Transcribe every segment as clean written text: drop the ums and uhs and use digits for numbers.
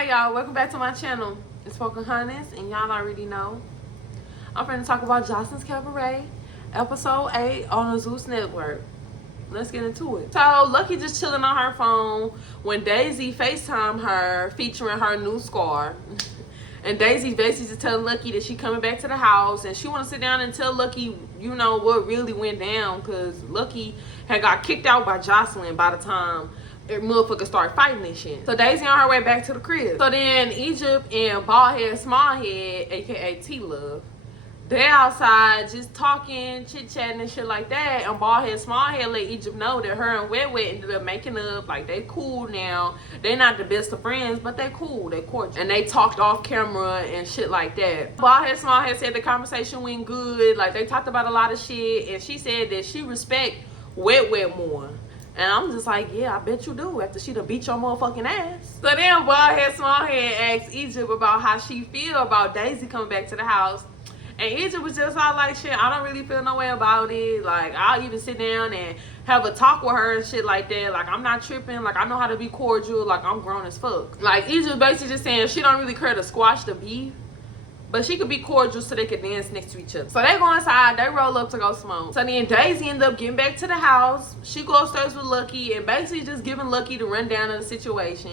Hi y'all, welcome back to my channel. It's Pocahontas, and y'all already know I'm finna talk about Joseline's Cabaret, episode 8 on the Zeus network. Let's get into it. So Lucky just chilling on her phone when Daisy FaceTime her featuring her new scar. And Daisy basically just telling Lucky that she coming back to the house and she want to sit down and tell Lucky, you know, what really went down, because Lucky had got kicked out by Joseline by the time motherfuckers start fighting and shit. So Daisy on her way back to the crib. So then Egypt and Baldhead Smallhead, aka T-Love, they're outside just talking, chit-chatting and shit like that. And Baldhead Smallhead let Egypt know that her and Wet Wet ended up making up. Like, they cool now. They not the best of friends, but they cool. They cordial. And they talked off camera and shit like that. Baldhead Smallhead said the conversation went good. Like, they talked about a lot of shit. And she said that she respect Wet Wet more. And I'm just like, yeah, I bet you do, after she done beat your motherfucking ass. So then Baldhead Smallhead asked Egypt about how she feel about Daisy coming back to the house. And Egypt was just all like, shit, I don't really feel no way about it. Like, I'll even sit down and have a talk with her and shit like that. Like, I'm not tripping. Like, I know how to be cordial. Like, I'm grown as fuck. Like, Egypt basically just saying she don't really care to squash the beef, but she could be cordial so they could dance next to each other. So they go inside, they roll up to go smoke. So then Daisy ended up getting back to the house. She goes upstairs with Lucky and basically just giving Lucky the rundown of the situation.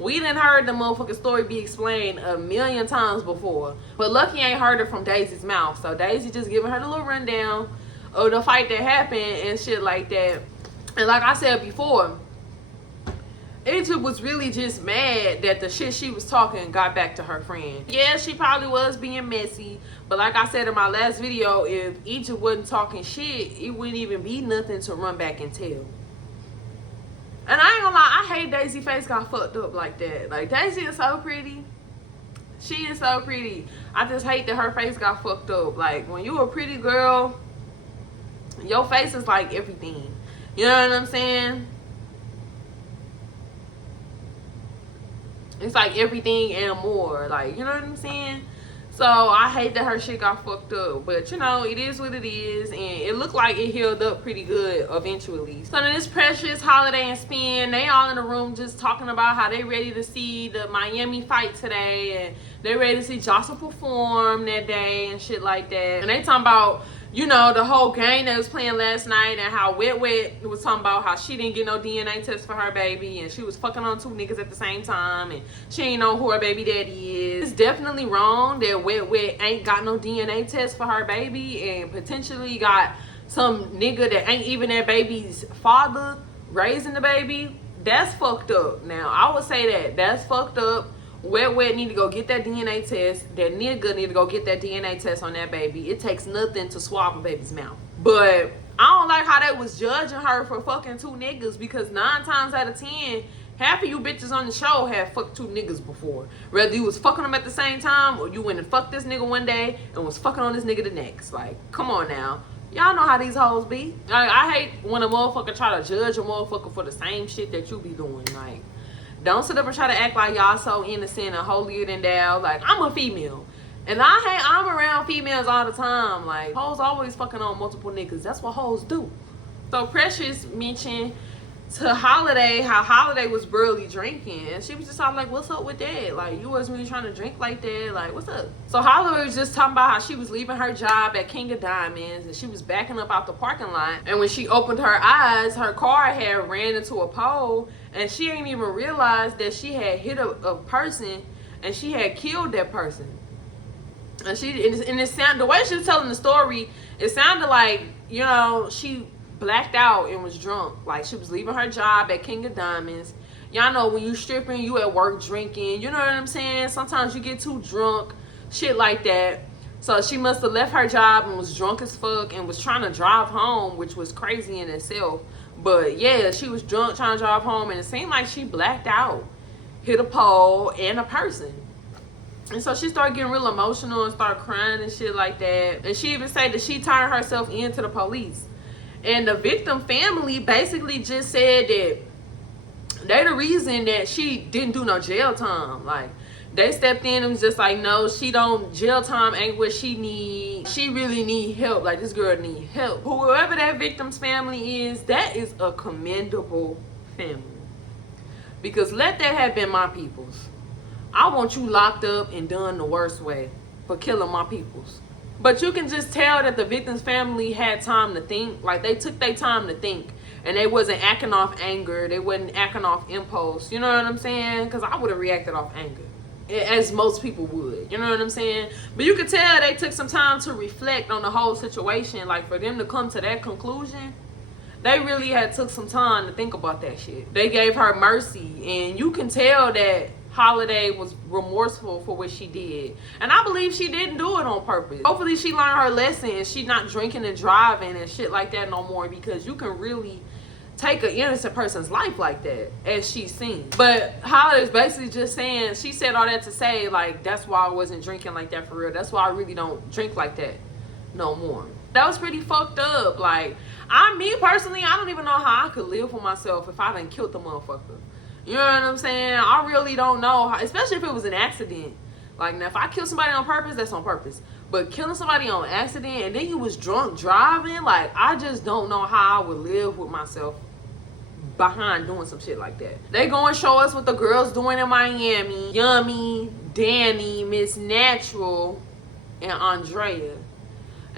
We done heard the motherfucking story be explained a million times before, but Lucky ain't heard it from Daisy's mouth. So Daisy just giving her the little rundown of the fight that happened and shit like that. And like I said before, Egypt was really just mad that the shit she was talking got back to her friend. Yeah, she probably was being messy, but like I said in my last video, if Egypt wasn't talking shit, it wouldn't even be nothing to run back and tell. And I ain't gonna lie, I hate Daisy face got fucked up like that. Like, Daisy is so pretty. She is so pretty. I just hate that her face got fucked up. Like, when you a pretty girl, your face is like everything. You know what I'm saying? It's like everything and more. Like, you know what I'm saying? So I hate that her shit got fucked up, but you know, it is what it is, and it looked like it healed up pretty good eventually. So then this Precious, Holiday, and Spin, they all in the room just talking about how they ready to see the Miami fight today, and they ready to see Jocelyn perform that day and shit like that. And they talking about, you know, the whole game that was playing last night, and how Wet Wet was talking about how she didn't get no DNA test for her baby, and she was fucking on 2 niggas at the same time, and she ain't know who her baby daddy is. It's definitely wrong that Wet Wet ain't got no DNA test for her baby, and potentially got some nigga that ain't even that baby's father raising the baby. That's fucked up. Now, I would say that's fucked up. Wet Wet need to go get that DNA test. That nigga need to go get that DNA test on that baby. It takes nothing to swab a baby's mouth. But I don't like how they was judging her for fucking 2 niggas, because 9 times out of 10, half of you bitches on the show have fucked 2 niggas before. Whether you was fucking them at the same time, or you went and fucked this nigga one day and was fucking on this nigga the next. Like, come on now. Y'all know how these hoes be. Like, I hate when a motherfucker try to judge a motherfucker for the same shit that you be doing. Like, don't sit up and try to act like y'all so innocent and holier than thou. Like, I'm a female, and I'm around females all the time. Like, hoes always fucking on multiple niggas. That's what hoes do. So Precious mentioned to Holiday how Holiday was barely drinking, and she was just all like, what's up with that? Like, you wasn't really trying to drink like that. Like, what's up? So Holiday was just talking about how she was leaving her job at King of Diamonds, and she was backing up out the parking lot, and when she opened her eyes, her car had ran into a pole, and she ain't even realized that she had hit a person, and she had killed that person. And the way she was telling the story, it sounded like, you know, she blacked out and was drunk. Like, she was leaving her job at King of Diamonds. Y'all know when you stripping, you at work drinking, you know what I'm saying? Sometimes you get too drunk, shit like that. So she must have left her job and was drunk as fuck and was trying to drive home, which was crazy in itself. But yeah, she was drunk trying to drive home, and it seemed like she blacked out, hit a pole and a person. And so she started getting real emotional and started crying and shit like that. And she even said that she turned herself in to the police. And the victim family basically just said that they the reason that she didn't do no jail time. Like, they stepped in and was just like, no, jail time ain't what she need. She really need help. Like, this girl need help. Whoever that victim's family is, that is a commendable family. Because let that have been my people's. I want you locked up and done the worst way for killing my peoples. But you can just tell that the victim's family had time to think. Like, they took their time to think. And they wasn't acting off anger. They wasn't acting off impulse. You know what I'm saying? Because I would have reacted off anger. As most people would. You know what I'm saying? But you could tell they took some time to reflect on the whole situation. Like, for them to come to that conclusion, they really had took some time to think about that shit. They gave her mercy. And you can tell that Holiday was remorseful for what she did. And I believe she didn't do it on purpose. Hopefully she learned her lesson and she's not drinking and driving and shit like that no more, because you can really take an innocent person's life like that, as she's seen. But Holiday's basically just saying, she said all that to say, like, that's why I wasn't drinking like that for real. That's why I really don't drink like that no more. That was pretty fucked up. Like, me personally, I don't even know how I could live for myself if I done killed the motherfucker. You know what I'm saying? I really don't know how, especially if it was an accident. Like, now if I kill somebody on purpose, that's on purpose. But killing somebody on accident and then you was drunk driving, like, I just don't know how I would live with myself behind doing some shit like that. They go and show us what the girls doing in Miami. Yummy, Danny, Miss Natural, and Andrea.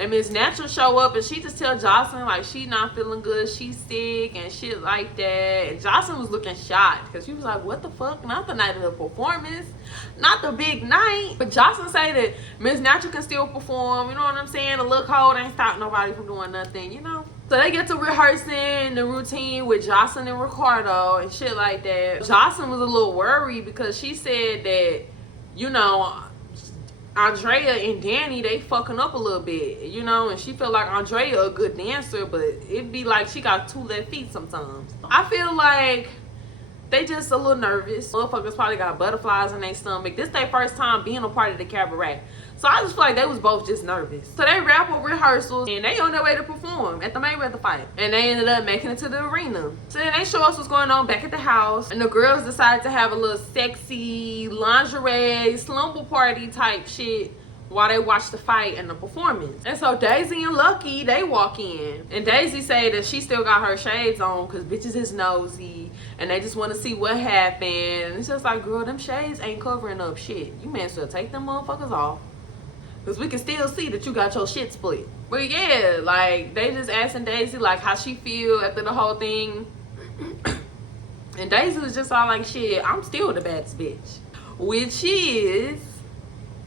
And Miss Natural show up and she just tell Joseline like she not feeling good, she's sick and shit like that. And Joseline was looking shocked because she was like, what the fuck? Not the night of the performance, not the big night. But Joseline say that Miss Natural can still perform, you know what I'm saying? The look cold ain't stop nobody from doing nothing, you know? So they get to rehearsing the routine with Joseline and Ricardo and shit like that. Joseline was a little worried because she said that, you know, Andrea and Danny, they fucking up a little bit, you know, and she feel like Andrea a good dancer, but it'd be like she got two left feet sometimes. I feel like they just a little nervous. Motherfuckers probably got butterflies in their stomach. This their first time being a part of the Cabaret. So I just feel like they was both just nervous. So they wrap up rehearsals and they on their way to perform at the Mayweather fight. And they ended up making it to the arena. So then they show us what's going on back at the house. And the girls decided to have a little sexy lingerie slumber party type shit while they watch the fight and the performance. And so Daisy and Lucky, they walk in. And Daisy say that she still got her shades on because bitches is nosy. And they just want to see what happened. And it's just like, girl, them shades ain't covering up shit. You may as well take them motherfuckers off. Because we can still see that you got your shit split. But yeah, like, they just asking Daisy, like, how she feel after the whole thing. And Daisy was just all like, shit, I'm still the baddest bitch. Which is,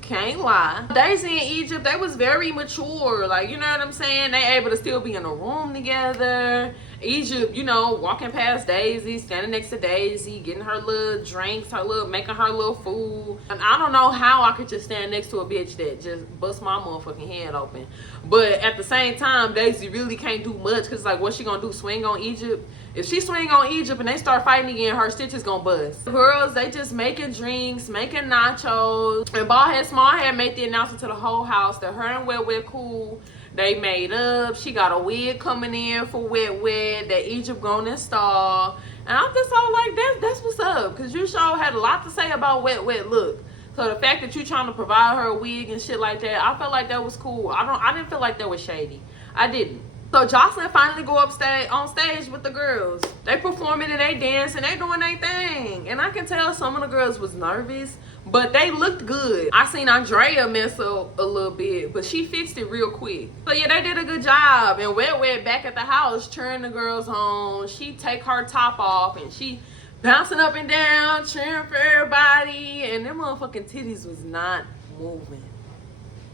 can't lie. Daisy and Egypt, they was very mature. Like, you know what I'm saying? They able to still be in a room together. Egypt, you know, walking past Daisy, standing next to Daisy, getting her little drinks, making her little food. And I don't know how I could just stand next to a bitch that just bust my motherfucking head open. But at the same time, Daisy really can't do much because, like, what she gonna do, swing on Egypt? If she swing on Egypt and they start fighting again, her stitches gonna bust. The girls, they just making drinks, making nachos. And Baldhead Smallhead made the announcement to the whole house that her and Wet Wet cool. They made up. She got a wig coming in for Wet Wet that Egypt gonna install. And I'm just all like, that's what's up. Because you sure had a lot to say about Wet Wet look. So the fact that you trying to provide her a wig and shit like that, I felt like that was cool. I didn't feel like that was shady. I didn't. So Joseline finally go on stage with the girls. They performing and they dancing, they doing their thing. And I can tell some of the girls was nervous, but they looked good. I seen Andrea mess up a little bit, but she fixed it real quick. So yeah, they did a good job. And Wet Wet back at the house cheering the girls on. She take her top off and she bouncing up and down, cheering for everybody. And them motherfucking titties was not moving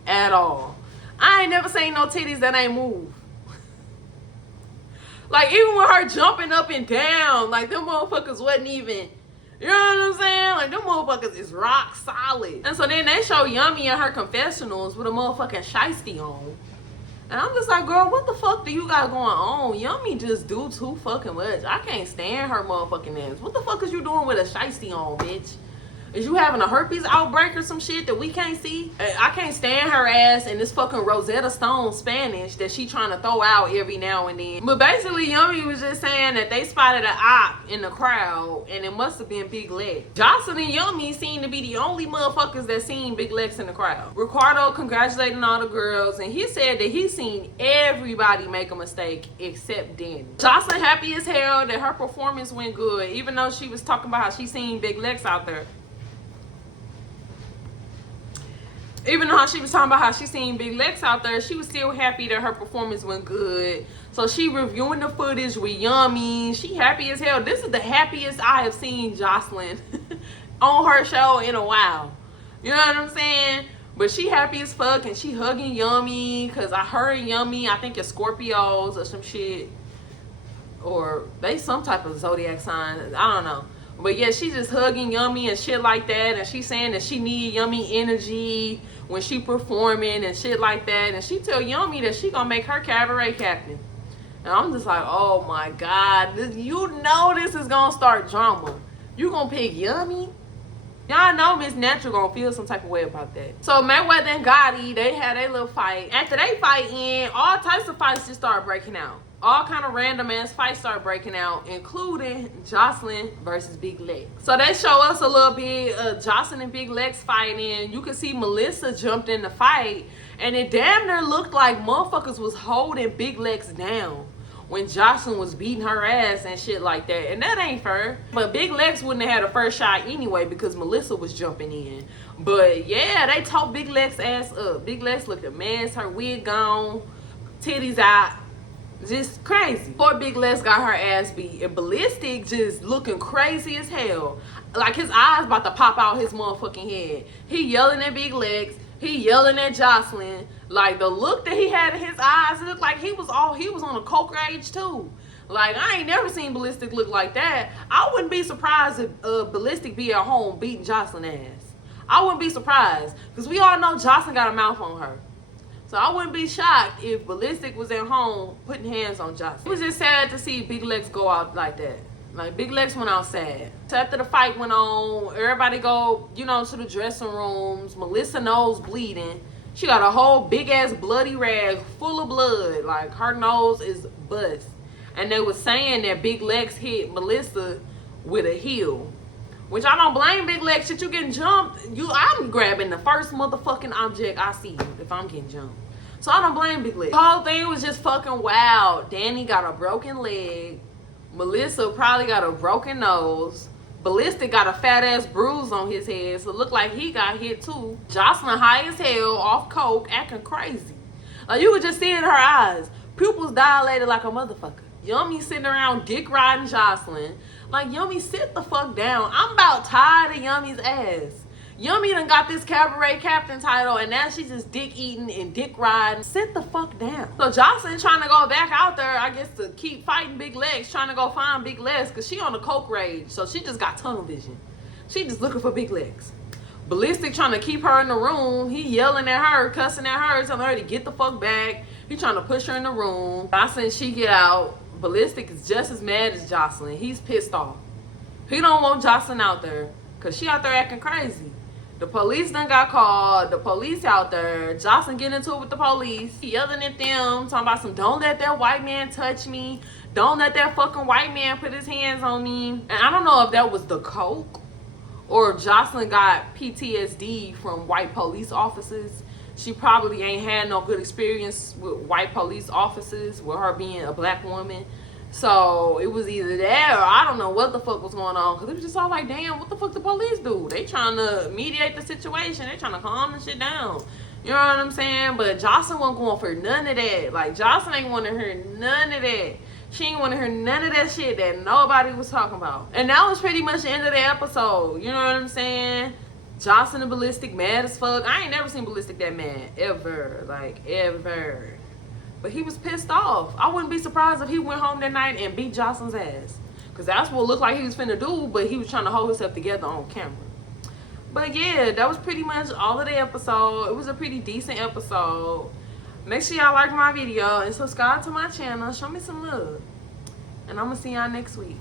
at all. I ain't never seen no titties that ain't move. Like, even with her jumping up and down, like, them motherfuckers wasn't even, you know what I'm saying? Like, them motherfuckers is rock solid. And so then they show Yummy in her confessionals with a motherfucking shiesty on. And I'm just like, girl, what the fuck do you got going on? Yummy just do too fucking much. I can't stand her motherfucking ass. What the fuck is you doing with a shiesty on, bitch? Is you having a herpes outbreak or some shit that we can't see? I can't stand her ass in this fucking Rosetta Stone Spanish that she trying to throw out every now and then. But basically, Yummy was just saying that they spotted an op in the crowd and it must have been Big Lex. Joseline and Yummy seem to be the only motherfuckers that seen Big Lex in the crowd. Ricardo congratulating all the girls and he said that he seen everybody make a mistake except Danny. Joseline happy as hell that her performance went good, even though she was talking about how she seen Big Lex out there. Even though she was talking about how she seen Big Lex out there, she was still happy that her performance went good. So she reviewing the footage with Yummy. She happy as hell. This is the happiest I have seen Joseline on her show in a while. You know what I'm saying? But she happy as fuck, and she hugging Yummy, because I heard Yummy, I think it's Scorpios or some shit. Or they some type of zodiac sign. I don't know. But yeah, she just hugging Yummy and shit like that. And she saying that she need Yummy energy when she performing and shit like that. And she tell Yummy that she gonna make her cabaret captain. And I'm just like, oh my God. You know this is gonna start drama. You gonna pick Yummy? Y'all know Miss Natural gonna feel some type of way about that. So Mayweather and Gotti, they had a little fight. After they fight in, all types of fights just start breaking out. All kind of random ass fights start breaking out, including Joseline versus Big Lex. So they show us a little bit of Joseline and Big Lex fighting. You can see Melissa jumped in the fight, and it damn near looked like motherfuckers was holding Big Lex down when Joseline was beating her ass and shit like that. And that ain't fair. But Big Lex wouldn't have had a first shot anyway because Melissa was jumping in. But yeah, they tore Big Lex ass up. Big Lex looked a mess, her wig gone, titties out. Just crazy. Poor Big Lex got her ass beat, and Ballistic just looking crazy as hell. Like his eyes about to pop out his motherfucking head. He yelling at Big Lex. He yelling at Joseline. Like the look that he had in his eyes, it looked like he was on a coke rage too. Like I ain't never seen Ballistic look like that. I wouldn't be surprised if Ballistic be at home beating Joseline ass. I wouldn't be surprised because we all know Joseline got a mouth on her. So I wouldn't be shocked if Ballistic was at home putting hands on Joseline. It was just sad to see Big Lex go out like that. Like Big Lex went out sad. So after the fight went on, everybody go, you know, to the dressing rooms. Melissa nose bleeding. She got a whole big ass bloody rag full of blood. Like her nose is bust. And they was saying that Big Lex hit Melissa with a heel. Which I don't blame Big Lex. Shit, you getting jumped. I'm grabbing the first motherfucking object I see if I'm getting jumped. So I don't blame Big Lex. The whole thing was just fucking wild. Danny got a broken leg. Melissa probably got a broken nose. Ballistic got a fat ass bruise on his head. So it looked like he got hit too. Joseline high as hell off coke acting crazy. Like you could just see it in her eyes. Pupils dilated like a motherfucker. Yummy sitting around dick riding Joseline. Like, Yummy, sit the fuck down. I'm about tired of Yummy's ass. Yummy done got this cabaret captain title, and now she's just dick eating and dick riding. Sit the fuck down. So Joseline trying to go back out there, I guess, to keep fighting Big Lex, trying to go find Big Lex, because she on the coke rage. So she just got tunnel vision. She just looking for Big Lex. Ballistic trying to keep her in the room. He yelling at her, cussing at her, telling her to get the fuck back. He trying to push her in the room. Joseline, she get out. Ballistic is just as mad as Joseline. He's pissed off. He don't want Joseline out there because she out there acting crazy. The police done got called. The police out there. Joseline getting into it with the police. He yelling at them, talking about some, don't let that white man touch me. Don't let that fucking white man put his hands on me. And I don't know if that was the coke or if Joseline got PTSD from white police officers. She probably ain't had no good experience with white police officers, with her being a black woman. So it was either that or I don't know what the fuck was going on. Because it was just all like, damn, what the fuck the police do? They trying to mediate the situation. They trying to calm the shit down. You know what I'm saying? But Joseline wasn't going for none of that. Like, Joseline ain't want to hear none of that. She ain't want to hear none of that shit that nobody was talking about. And that was pretty much the end of the episode. You know what I'm saying? Joseline and Ballistic mad as fuck. I ain't never seen Ballistic that mad. Ever. Like, ever. But he was pissed off. I wouldn't be surprised if he went home that night and beat Joseline's ass. Because that's what it looked like he was finna do, but he was trying to hold himself together on camera. But yeah, that was pretty much all of the episode. It was a pretty decent episode. Make sure y'all like my video and subscribe to my channel. Show me some love. And I'm going to see y'all next week.